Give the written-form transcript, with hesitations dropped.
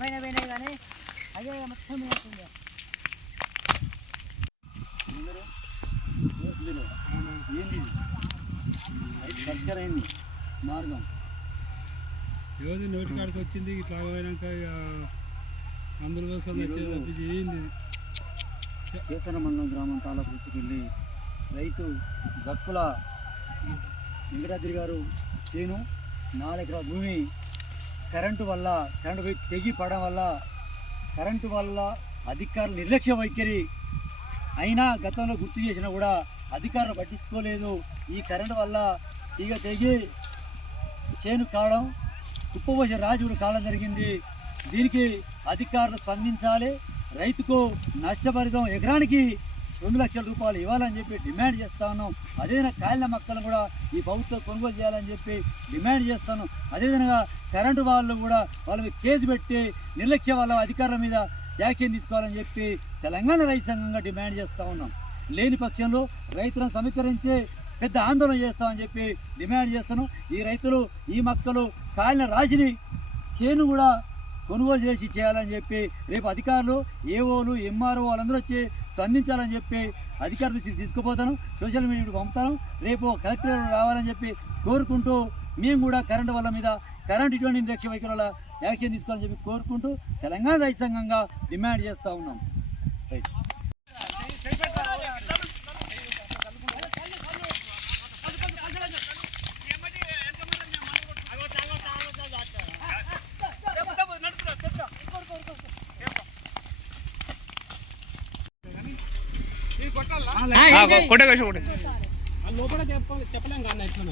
పైన పోయినాయి కానీ అదే మొత్తం ఏంది పరిష్కారం అయింది మార్గం ఏదో నోటి కాడికి వచ్చింది ఇట్లా పోయినాక ఇక మందులు కోసం ఏంది కేసర మండలం గ్రామం తాళపూసికి వెళ్ళి రైతు జక్కుల వెంకటాద్రి గారు చేను 4 ఎకరాల భూమి కరెంటు పోయి తెగి పడడం వల్ల కరెంటు వల్ల అధికారులు నిర్లక్ష్య వైఖరి అయినా గతంలో గుర్తు చేసినా కూడా అధికారులు పట్టించుకోలేదు. ఈ కరెంటు వల్ల తీగ తెగి చేను కావడం కుప్పపోసే రాజుడు కావడం జరిగింది. దీనికి అధికారులు స్పందించాలి. రైతుకు నష్టపరితం ఎకరానికి 2 లక్షల రూపాయలు ఇవ్వాలని చెప్పి డిమాండ్ చేస్తా ఉన్నాం. అదేవిధంగా కాయల మొక్కలను కూడా ఈ ప్రభుత్వం కొనుగోలు చేయాలని చెప్పి డిమాండ్ చేస్తాను. అదేవిధంగా కరెంటు వాళ్ళు కూడా వాళ్ళ మీద కేసు పెట్టి నిర్లక్ష్య వాళ్ళ అధికారుల మీద యాక్షన్ తీసుకోవాలని చెప్పి తెలంగాణ రైతు సంఘంగా డిమాండ్ చేస్తూ ఉన్నాం. లేని పక్షంలో రైతులను సమీకరించి పెద్ద ఆందోళన చేస్తామని చెప్పి డిమాండ్ చేస్తాను. ఈ రైతులు ఈ మొక్కలు కాయల రాశిని చేను కూడా కొనుగోలు చేసి చేయాలని చెప్పి రేపు అధికారులు ఏఓలు ఎంఆర్ఓ వాళ్ళందరూ వచ్చి స్పందించాలని చెప్పి అధికారుల దృష్టికి తీసుకుపోతాను. సోషల్ మీడియాకు పంపుతాను. రేపు కలెక్టర్ రావాలని చెప్పి కోరుకుంటూ మేము కూడా కరెంట్ ఇటువంటి నిర్లక్ష్య వైఖరుల యాక్షన్ తీసుకోవాలని చెప్పి కోరుకుంటూ తెలంగాణ రైతు సంఘంగా డిమాండ్ చేస్తూ ఉన్నాం. లోపల చెప్పలేం కానీ ఎట్లా